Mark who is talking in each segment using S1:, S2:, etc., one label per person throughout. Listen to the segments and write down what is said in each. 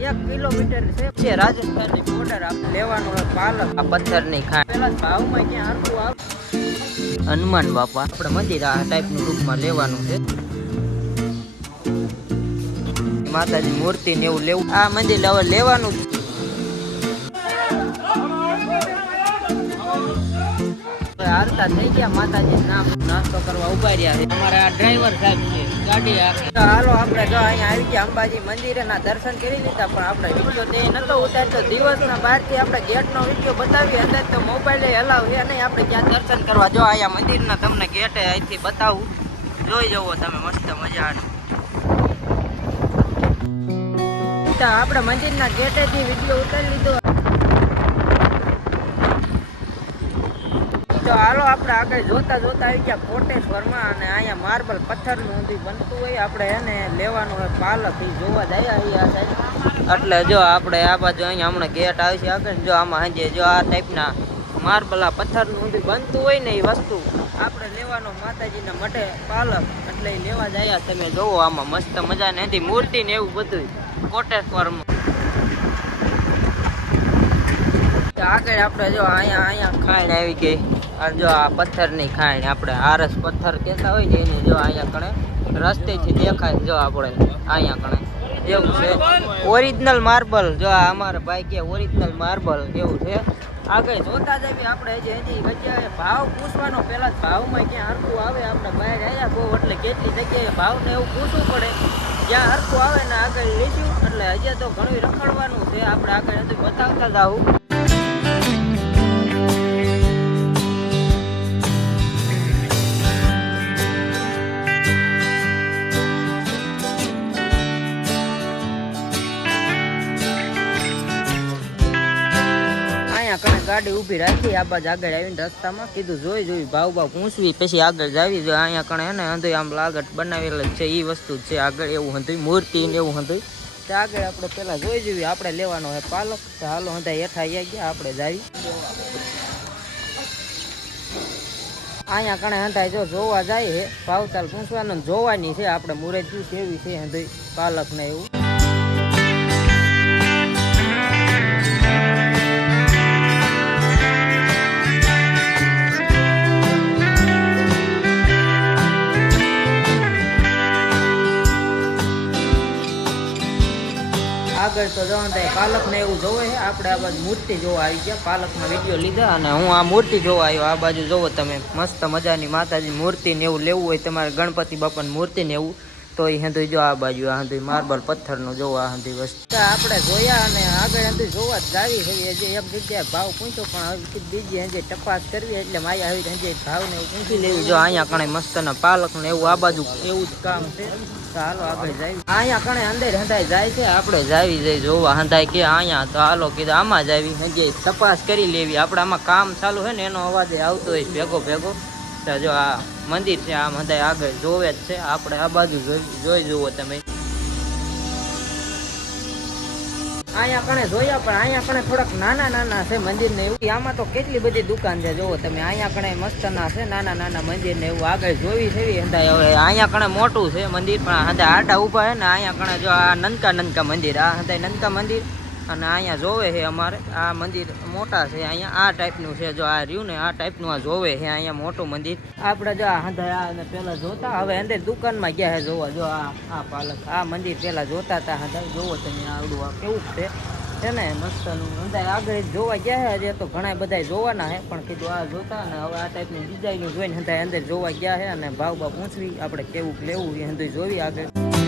S1: એક કિલોમીટર છે. રાજસ્થાન રાજસ્થાનની બોર્ડર આપણે લેવાનું પાલક આ પથ્થરની ખાણ. પેલા ભાવમાં ક્યાં હરખું આવ? હનુમાન બાપા. આપણે મંદિર આ ટાઈપનું ટૂંકમાં લેવાનું છે. માતાજી મૂર્તિ ને એવું લેવું. આ મંદિર હવે લેવાનું છે. હાલતા થઈ ગયા માતાજી નામ. નાસ્તો કરવા ઊભા રહ્યા છે. અમારા આ ડ્રાઈવર સાહેબ છે. ગાડી આપણે જો અહીંયા આવી ગયા અંબાજી મંદિરે ના દર્શન કરી લીધા, પણ આપણે વીડિયો તે નતો ઉતારતો. દિવસના બહારથી આપણે ગેટનો વીડિયો બતાવીએ અંદર તો મોબાઈલે હલાવ છે નહીં, આપણે ત્યાં દર્શન કરવા જો અહીંયા મંદિરના તમને ગેટે અહીંથી બતાવું. જોઈ જવો તમે મસ્ત મજાનું. આપણે મંદિરના ગેટેથી વીડિયો ઉતારી લીધો. તો હાલો આપણે આગળ જોતા જોતા આવી ગયા કોટેશ્વરમાં અને અહીંયા માર્બલ પથ્થરનું ઊંધી બનતું હોય આપણે એને લેવાનું હોય પાલક એ જોવા જાય અહીંયા સાઈડમાં એટલે જો આપણે આ બાજુ અહીંયા હમણાં ગેટ આવશે આગળ, જો આમાં હાજે જો આ ટાઈપના માર્બલ, આ પથ્થરનું ઊંધી બનતું હોય ને એ વસ્તુ, આપણે લેવાનો માતાજીના મઢે પાલક એટલે લેવા જાય. તમે જોવો, આમાં મસ્ત મજા ને એની મૂર્તિ ને એવું બધું કોટેશ્વરમાં. આગળ આપણે જો અહીંયા અહીંયા ખાણ આવી ગઈ. અને જો આ પથ્થરની ખાણ આપણે આરસ પથ્થર કહેતા હોય ને એને જો અહીંયા કણે રસ્તેથી દેખાય જો આપણે અહીંયા કણે. એવું છે. ઓરિજિનલ માર્બલ જો આ અમારા ભાઈ કે ઓરિજિનલ માર્બલ એવું છે. આગળ જોતા જ આવી આપણે હજી હજી જગ્યાએ ભાવ પૂછવાનો પહેલાં ભાવમાં ક્યાં હરખું આવે આપણે બહાર આવ્યા બહુ, એટલે કેટલી જગ્યાએ ભાવને એવું પૂછવું પડે. જ્યાં હરખું આવે ને આગળ લીધું, એટલે હજી તો ઘણું રખડવાનું છે. આપણે આગળ હજી બતાવતા જ આવું ગાડી ઊભી રાખી આ બાજ આગળ આવીને રસ્તામાં કીધું, જોઈ જોઈ, ભાવ ભાવ પૂછવી. પછી આગળ જાવી, જો અહીંયા કણે એને ને હંધુય આમ લાગટ બનાવેલ છે એ વસ્તુ છે. આગળ એવું હંધુય મૂર્તિ ને એવું હંધુય તે આગળ આપણે પેલા જોઈ જોઈએ આપણે લેવાનો હોય પાલક. તો હાલો, હંધા હેઠા આવી ગયા, આપણે જાવી. અહીંયા કણે હંધાય જો જોવા જાય હે, ભાવતાલ પૂછવાનું જોવાની છે, આપણે મુરજી કેવી છે હંધુય પાલક ને એવું. તો જવાનું થાય પાલકને એવું જોવે છે. આપણે આ બાજુ મૂર્તિ જોવા આવી ગયા. પાલકના વીડિયો લીધા અને હું આ મૂર્તિ જોવા આવ્યો. આ બાજુ જોવો તમે. મસ્ત મજાની માતાજી મૂર્તિ ને એવું લેવું હોય તમારે ગણપતિ બાપાની મૂર્તિ ને એવું. તો એ જો આ બાજુ આ હંધુય માર્બલ પથ્થરનું જોવો આ હંધુય વસ્તુ. આપણે જોયા અને આગળ હંધુય જોવા જ જાવી છે જે એક જગ્યાએ ભાવ પૂછો પણ બીજી હંજે તપાસ કરવી એટલે માયા આવી હંજે ભાવ ને પૂછી લેવી. જો અહીંયા કણે મસ્ત ના પાલક ને એવું આ બાજુ એવું જ કામ છે. ચાલો આગળ અહીંયા કણે અંદર હંધાઈ જાય છે આપણે જાવી જઈ જોવા હંધાઈ કે અહીંયા. તો હાલો કીધું આમાં જ આવી હજી તપાસ કરી લેવી. આપણે આમાં કામ ચાલુ છે ને એનો અવાજ આવતો હોય ભેગો ભેગો. જો આ મંદિર છે, આમ હંધાઈ આગળ જોવે જ છે. આપણે આ બાજુ જોઈ જુઓ તમે. અહીંયા કણે જોયા, પણ અહીંયા કણે થોડાક નાના નાના છે મંદિર ને એવું. આમાં તો કેટલી બધી દુકાન છે જોવો તમે. અહીંયા કણે મસ્ત ના છે, નાના નાના મંદિર ને એવું આગળ જોવી છે હંધાય. હવે અહીંયા કણે મોટું છે મંદિર, પણ હંધાય આટા ઊભા છે ને, અહીંયા કણે જો આ નનકા નનકા મંદિર, આ હંધાય નનકા મંદિર. અને અહીંયા જોવે છે અમારે, આ મંદિર મોટા છે, અહીંયા આ ટાઈપનું છે, જો આ રહ્યું ને, આ ટાઈપનું આ જોવે છે, અહીંયા મોટું મંદિર. આપણે જો આ હંધાય પેલા જોતા, હવે અંદર દુકાનમાં ગયા છે, જોવા, જો આ આ પાલક, આ મંદિર પહેલાં જોતા હતા હંધાય જોવો તમે આવડું, આ કેવું છે? છે ને, મસ્તનું. હંધાય આગળ જોવા ગયા છે, હજી તો ઘણા બધા જોવાના છે, પણ કીધું આ જોતા ને હવે આ ટાઈપની ડિઝાઇન જોઈને હંધાય અંદર જોવા ગયા છે અને ભાવ ભાવ પૂછવી, આપણે કેવું, લેવું એ હંધુય જોવી આગળ.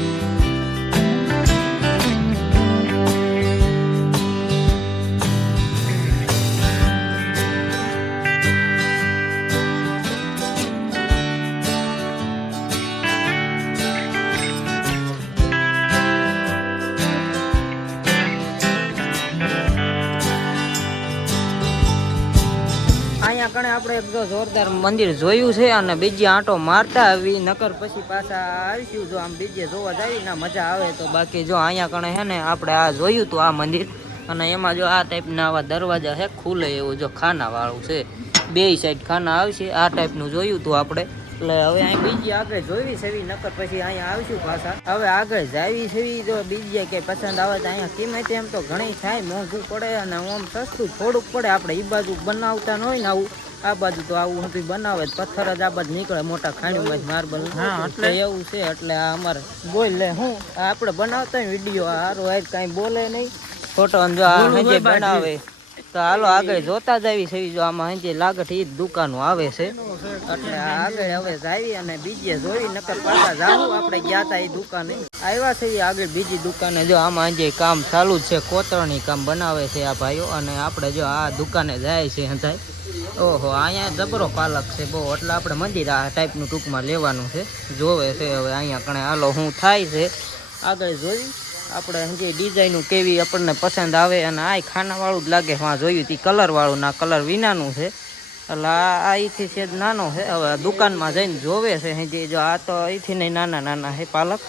S1: કણે આપણે એક જો જોરદાર મંદિર જોયું છે અને બીજી આંટો મારતા આવી, નકર પછી પાછા આવીશું. જો આમ બીજે જોવા જાય ના, મજા આવે તો બાકી જો અહીંયા કણે છે ને, આપણે આ જોયું હતું આ મંદિર. અને એમાં જો આ ટાઈપના આવા દરવાજા છે ખુલે એવું જો ખાના વાળું છે. બે સાઈડ ખાના આવશે, આ ટાઈપનું જોયું હતું આપણે. એટલે હવે અહીં બીજી આગળ જોઈવી છે એવી નકર પછી અહીંયા આવીશું પાછા. હવે આગળ જાવી છે જો બીજી કે પસંદ આવે તો અહીંયા કિંમત એમ તો ઘણી થાય મોંઘું પડે અને આમ સસ્તું થોડુંક પડે. આપણે એ બાજુ બનાવતા ન હોય ને આવું. આ બાજુ તો આવું હતું બનાવે પથ્થર જ આ બાજુ નીકળે મોટા ખાણીમાં માર્બલ હા એટલે? એવું છે એટલે આ અમારે બોલ લે હું આપણે બનાવતા વીડિયો હારો હાર કાંઈ બોલે નહીં. ફોટો જો આ બનાવે. તો હાલો આગળ જોતા જ આવી છે જો આમાં હજે લાગટ એ જ દુકાનો આવે છે. એટલે આગળ હવે જાવી અને બીજે જોઈ, નકર પાછા જાવું. આપણે ગયા હતા એ દુકાને. આવ્યા છે આગળ બીજી દુકાને. જો આમાં હજે કામ ચાલુ છે. કોતરણી કામ બનાવે છે આ ભાઈઓ. અને આપણે જો આ દુકાને જાય છે હંધાય. ઓહો, અહીંયા જબરો પાલક છે બહુ. એટલે આપણે મંદિર આ ટાઈપનું ટૂંકમાં લેવાનું છે. જોવે છે હવે અહીંયા કણે. હાલો, હું થાય છે. આગળ જોઈ. આપણે હજી ડિઝાઇનું કેવી આપણને પસંદ આવે અને આ ખાનાવાળું જ લાગે. હા જોયું તી કલરવાળું ના કલર વિનાનું છે. એટલે આ અહીંથી છે નાનો છે. હવે દુકાનમાં જઈને જોવે છે. હજી જો આ તો અહીંથી નહીં નાના નાના છે પાલક.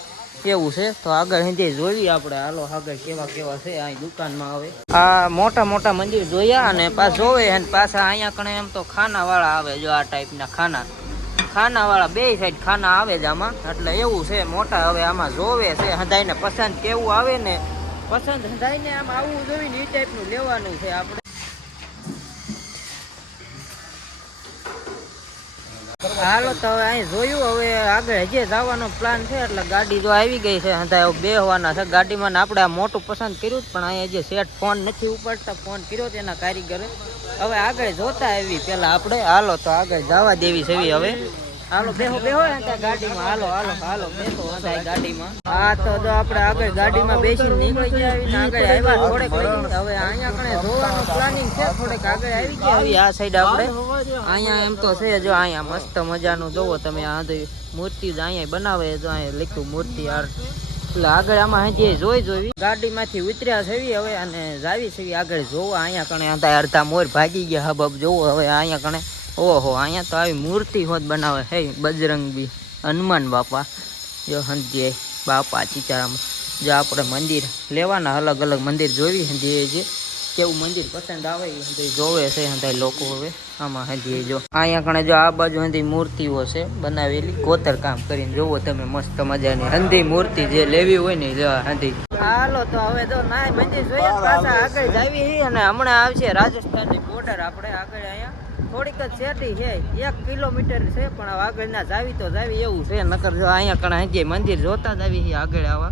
S1: એવું છે. તો આગળ હજી જોઈએ આપણે, હાલો, આગળ કેવા કેવા છે અહીં દુકાનમાં આવે આ મોટા મોટા મંદિર જોયા અને પાછા જોવે પાછા અહીંયા કણે એમ તો ખાનાવાળા આવે જો આ ટાઈપના ખાના. ખાનાવાળા બે સાઈડ ખાના આવે જ આમાં. એટલે એવું છે, મોટા હવે આમાં જોવે છે હદાઈને પસંદ કેવું આવે ને, પસંદ હદાઈને આમ આવું જોઈને એ ટાઈપનું લેવાનું છે આપણે. હાલો તો હવે અહીં જોયું, હવે આગળ હજી જવાનો પ્લાન છે, એટલે ગાડી જો આવી ગઈ છે હંધા બેહવાના છે. ગાડીમાં ને આપણે આ મોટું પસંદ કર્યું પણ અહીંયા હજી સેટ ફોન નથી ઉપાડતા ફોન કર્યો તેના કારીગરે. હવે આગળ જોતા આવી, પેલા આપણે. હાલો તો આગળ જવા દેવી છે હવે. અહીંયા એમ તો છે મસ્ત મજાનું જોવો તમે. આ તો મૂર્તિ બનાવે જો અહીંયા લખ્યું મૂર્તિ આર્ટ એટલે આગળ આમાં જોઈ જોઈ. ગાડીમાંથી ઉતર્યા છે હવે અને જાવી છે આગળ જોવા. અહીંયા કણે હતા અડધા મોર ભાગી ગયા હબબ. જોવો હવે અહીંયા કણે. ઓહો, અહીંયા તો આવી મૂર્તિ હોત બનાવે. હે, બજરંગી હનુમાન બાપા. જો હંધ્યે બાપા ચિતારામ. જો આપણે મંદિર લેવાના અલગ અલગ મંદિર જોવી હંધ્યે જે, કેવું મંદિર પસંદ આવે જોવે છે હંધાય લોકો હવે. આમાં હજી જો. અહીંયા કણે જો આ બાજુ હંધી મૂર્તિઓ છે બનાવેલી. કોતર કામ કરીને જોવો તમે મસ્ત મજાની. હંધી મૂર્તિ જે લેવી હોય ને જો હંધી હાલો તો હવે જો નાય મંદિર જોઈએ. પાછા આગળ જાવી અને હમણાં આવશે રાજસ્થાનની બોર્ડર આપણે આગળ અહીંયા. થોડીક જ સેટી છે એક કિલોમીટર છે પણ આગળ ના જાવી તો જાવી એવું છે. નકર જો અહીંયા કણે હજી મંદિર જોતા જ આવી આગળ આવા.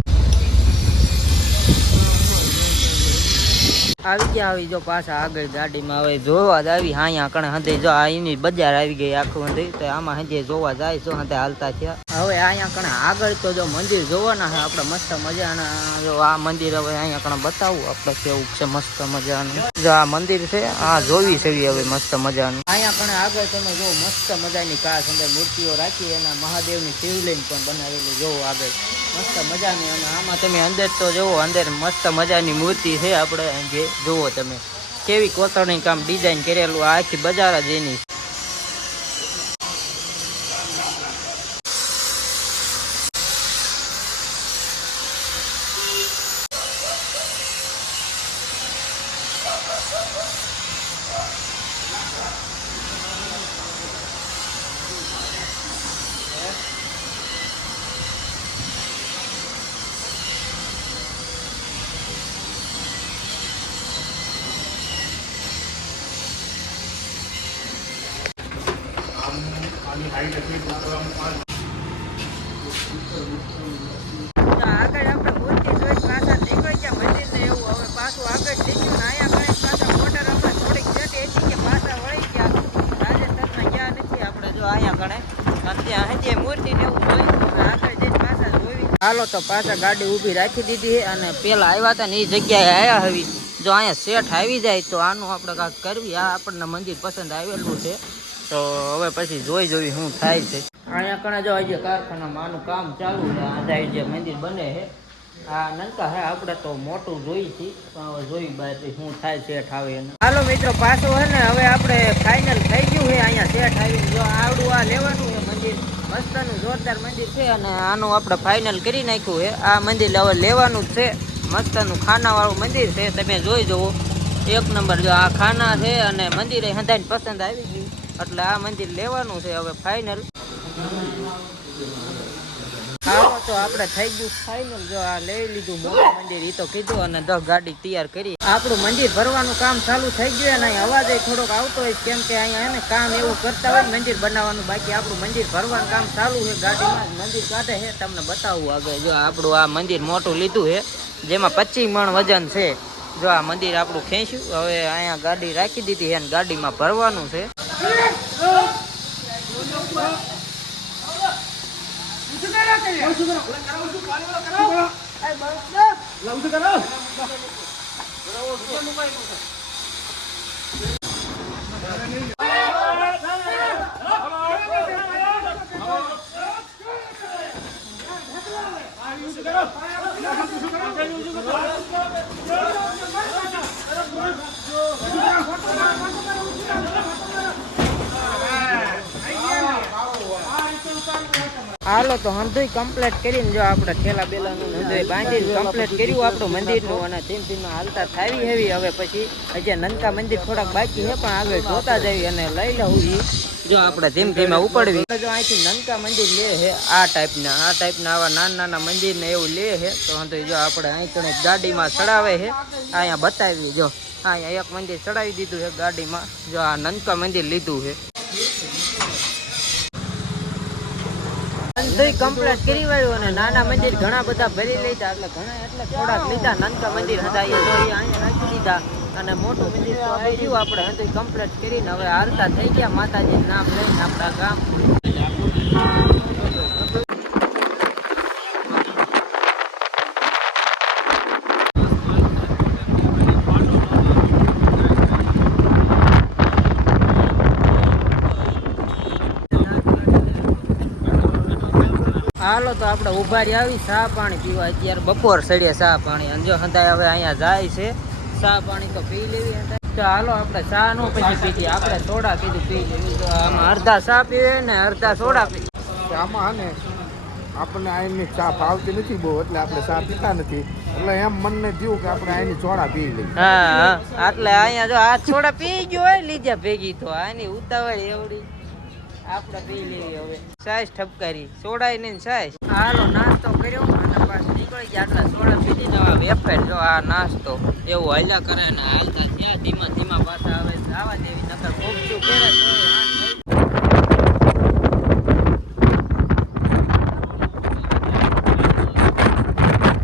S1: આવી ગયા આવી જો પાછા આગળ ગાડીમાં. હવે જોવા જ આવી અહીંયા કણે હંધે જો આ બજાર આવી ગઈ આખું હંધે. તો આમાં હંધે જોવા જાય છો હંધે હાલતા થયા. હવે અહીંયા કણે આગળ તો જો મંદિર જોવાના છે, આપણે મસ્ત મજાના. જો આ મંદિર હવે અહીંયા કણે બતાવું, આપણે કેવું છે મસ્ત મજાનું. જો આ મંદિર છે, આ જોવી છે હવે મસ્ત મજાનું. અહીંયા કણે આગળ તમે જો મસ્ત મજાની કાચ અંદર મૂર્તિઓ રાખી, એના મહાદેવની શિવલિંગ પણ બનાવેલી જોવો આગળ. મસ્ત મજાની અને આમાં તમે અંદર તો જુઓ, અંદર મસ્ત મજાની મૂર્તિ છે આપણે જે જુઓ તમે. કેવી કોતરણી કામ ડિઝાઇન કરેલું આખી બજાર જ એની આગળ આપણે મૂર્તિ જોઈ પાછા નીકળી ગયા મંદિરને એવું હવે પાછું આગળ થઈ ગયું ને અહીંયા કણે પાછા બોર્ડર આપણે થોડીક જતી હતી કે પાછા વળી ગયા રાજસ્થાનમાં ગયા નથી આપણે જો અહીંયા કણે અને ત્યાં હજી મૂર્તિ ને એવું જોઈ અને આગળ જઈને પાછા જોઈ હાલો તો પાછા ગાડી ઊભી રાખી દીધી અને પેલા આવ્યા હતા ને એ જગ્યાએ આવ્યા હવે. જો અહીંયા શેઠ આવી જાય તો આનું આપણે કાંક કરવી. આ આપણને મંદિર પસંદ આવેલું છે. તો હવે પછી જોઈ જોઈ શું થાય છે. અહીંયા કણે જો આજે કારખાનામાં આનું કામ ચાલુ છે, આ જાય જે મંદિર બને છે, આ નંકા હે, આપણે તો મોટું જોઈ છીએ જોઈ બાદ શું થાય શેઠ આવે એને. હાલો મિત્રો, પાછું હે ને, હવે આપણે ફાઇનલ થઈ ગયું છે. અહીંયા શેઠ આવીને જો આવડું આ લેવાનું મંદિર. મસ્તનું જોરદાર મંદિર છે અને આનું આપણે ફાઇનલ કરી નાખ્યું છે. આ મંદિર હવે લેવાનું જ છે. મસ્તનું ખાનાવાળું મંદિર છે. તમે જોઈ જુઓ. એક નંબર જો આ ખાના છે અને મંદિરે હંધાઈને પસંદ આવી ગયું. એટલે આ મંદિર લેવાનું છે હવે ફાઇનલ હાલો તો આપણે થઈ ગયું ફાઇનલ જો આ લઈ લીધું મોટું મંદિર એ તો કીધું અને દસ ગાડી તૈયાર કરી. આપણું મંદિર ભરવાનું કામ ચાલુ થઈ ગયું અને અહીં અવાજ થોડોક આવતો હોય કેમ અહીંયા એને કામ એવું કરતા હોય મંદિર બનાવવાનું, બાકી આપણું મંદિર ભરવાનું કામ ચાલુ છે, ગાડીમાં મંદિર કાઢે છે. તમને બતાવવું આગળ, જો આપણું આ મંદિર મોટું લીધું છે, જેમાં પચીસ મણ વજન છે. જો આ મંદિર આપણું ખેંચ્યું, હવે અહીંયા ગાડી રાખી દીધી છે અને ગાડીમાં ભરવાનું છે. উঁচু করো করো উঁচু পানি বলো করো এই বল লাউ করো লাউ করো હાલો તો હંધુય કમ્પ્લીટ કરીને જો આપણે ઠેલા બેલાનું હંધુય બાંધીને કમ્પ્લીટ કર્યું આપણું મંદિરનું અને ધીમ ધીમે હાલતા થાવી હેવી. હવે પછી હજી નનકા મંદિર થોડાક બાકી છે, પણ આગળ જોતા જવી અને લઈ લઉં એ જો આપણે ધીમ ધીમે ઉપડવી. જો અહીંથી નનકા મંદિર લે છે આ ટાઈપના આ ટાઈપના આવા નાના નાના મંદિર ને એવું લે છે તો વાંધો જો આપણે અહીં કણે ગાડીમાં ચડાવે છે અહીંયા બતાવી જો અહીંયા એક મંદિર ચડાવી દીધું છે ગાડીમાં. જો આ નનકા મંદિર લીધું છે અંધોય કમ્પ્લીટ કરી વાળ્યું અને નાના મંદિર ઘણા બધા ભરી લીધા. એટલે ઘણા એટલે થોડાક લીધા, નાનકા મંદિર હતા એ તો અહીંયા રાખી લીધા અને મોટું મંદિર તો આવી ગયું આપણે હજી કમ્પ્લીટ કરીને હવે હાલતા થઈ ગયા. માતાજીનું નામ લઈને આપણા ગામ હાલો તો આપણે ઊભા રહી આવી ચા પાણી પીવા. અત્યારે બપોર સડ્યા ચા પાણી. અને જો હંધાય હવે અહીંયા જાય છે. ચા પાણી તો પી લેવી હંધાય. તો હાલો આપણે ચા નો પછી પીધી. આપણે સોડા કીધું પી લેવી. તો આમાં અડધા ચા પીવે ને અડધા સોડા પી
S2: આમાં ને આપણને આઈની ચા ભાવતી નથી બહુ એટલે આપણે ચા પીતા નથી. એટલે એમ મનને થયું કે આપણે આઈની ચોડા પી લઈએ.
S1: હા એટલે અહીંયા જો આ સોડા પી ગયો હોય લીધા ભેગી તો. આની ઉતાવળ એવડી. આપણે પી લેવી હવે. સાઈઝ ઠપકારી. સોડાય નહીં સાઈઝ. હાલો, નાસ્તો કર્યો અને પાછ નીકળી ગયા આટલા સોડા પીધી નવા વેફર જો આ નાસ્તો એવું હાલ્યા કરે ને હાલતા ત્યાં ધીમા ધીમા પાછા આવે આવા જેવી નકર કોપચું કરે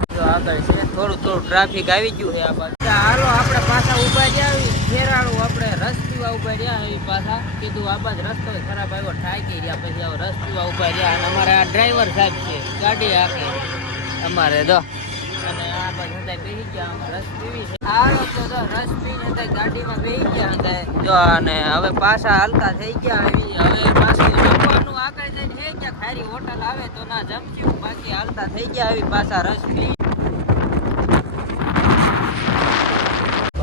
S1: જો આગળ થોડું થોડું ટ્રાફિક આવી ગયું છે આ બાજુ. તો હાલો, આપણે પાછા ઊભા જ આવી ફેરાળું આપણે રસ પીવા ઊભા રહ્યા એ પાછા કીધું આ બાજુ રસ્તો ખરાબ આવ્યો ઠાકી રહ્યા પછી હવે રસ પીવા ઊભા રહ્યા. અને અમારે આ ડ્રાઈવર સાહેબ છે ગાડી આખે અમારે જો અને આ બાજુ હતા બેસી ગયા અમે રસ પીવી છે. હાલો તો રસ પીને હતા ગાડીમાં બેસી ગયા હતા. જો અને હવે પાછા હાલતા થઈ ગયા આવી. હવે પાછું જમવાનું છે ક્યાં ખારી હોટલ આવે તો ના જમશું. બાકી હાલતા થઈ ગયા આવી પાછા રસ પી.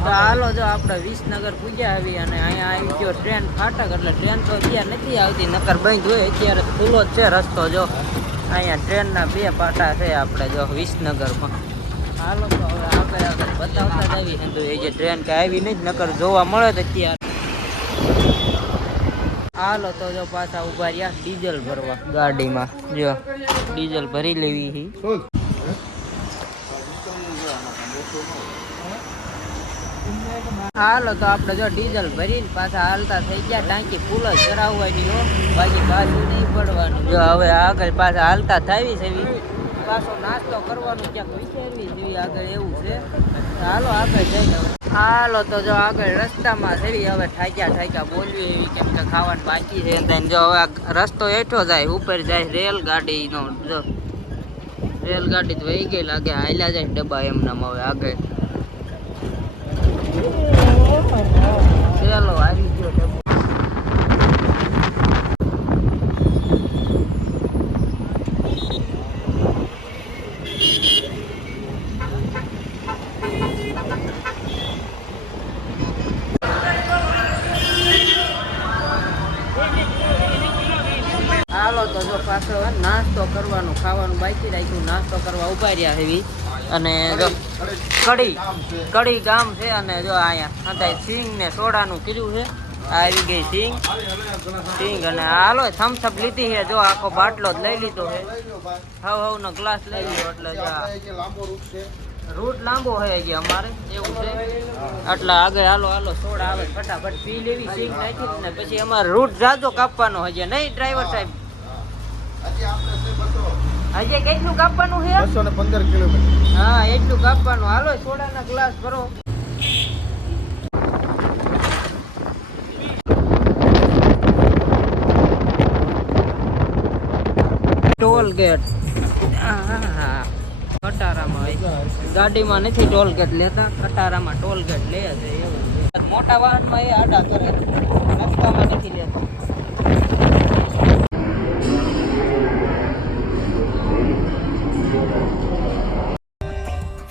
S1: તો હાલો જો આપણે વિસનગર પૂજા આવી અને અહીંયા આવી ગયો ટ્રેન ફાટક, એટલે ટ્રેન તો અત્યારે નથી આવતી, નકર બંધ હોય, અત્યારે ખુલ્લો જ છે રસ્તો જો. અહીંયા ટ્રેનના બે પાટા છે આપણે જો વિસનગરમાં. હાલો તો હવે આપણે આગળ બતાવતા જ આવી તો એ જે ટ્રેન કે આવી નહીં, નકર જોવા મળે તો અત્યારે. હાલો તો જો પાછા ઊભા રહ્યા ડીઝલ ભરવા ગાડીમાં. જો ડીઝલ ભરી લેવી હી
S2: શું
S1: હાલો તો આપણે જો ડીઝલ ભરીને પાછા હાલતા થઈ ગયા. ટાંકી ફૂલ જ કરાવવાની હો. બાકી પાછું નહીં પડવાનું. જો હવે આગળ પાછા હાલતા થાવી છે. પાછો નાસ્તો કરવાનું ક્યાંક વિચારવી જોઈએ આગળ એવું છે. હાલો આગળ જઈને. હાલો તો જો આગળ રસ્તામાં છે હવે ઠાક્યા ઠાક્યા બોલવી એવી કેમ કે ખાવાનું બાકી છે. અને જો હવે રસ્તો હેઠો જાય, ઉપર જાય રેલગાડીનો, જો. રેલગાડી તો વહી ગઈ લાગે, હાલ્યા જાય ડબ્બા એમનામ હવે આગળ. ચાલો આવી ગયો હાલો, તો જો પાછો નાસ્તો કરવાનું, ખાવાનું બાકી રાખ્યું, નાસ્તો કરવા ઊભા રહ્યા એવી અને જો કડી કડી ગામ છે અને જો અહીંયા અત્યારે સિંગ ને સોડાનું કીધું છે. આવી ગઈ સિંગ. સિંગ અને હાલો થમ્સઅપ લીધી છે. જો આખો બાટલો જ લઈ લીધો છે. હવ હવ નો ગ્લાસ લઈ લીધો એટલે જો
S2: રૂટ
S1: લાંબો હોય હજી અમારે, એવું છે. એટલે આગળ હાલો હાલો, સોડા આવે, ફટાફટ પી લેવી સિંગ નાખી ને પછી અમારે રૂટ જાજો કાપવાનો હજી. નહીં ડ્રાઈવર સાહેબ.
S2: હજી
S1: કેટલું કાપવાનું છે?
S2: બસો ને પંદર કિલોમીટર.
S1: હા એટલું કાપવાનું. હાલો સોડાના ગ્લાસ ભરો. ટોલ ગેટ કટારામાં ગાડીમાં નથી ટોલ ગેટ લેતા કટારામાં ટોલ ગેટ લે છે એવું મોટા વાહનમાં એ આડા કરે રસ્તામાં નથી લેતા.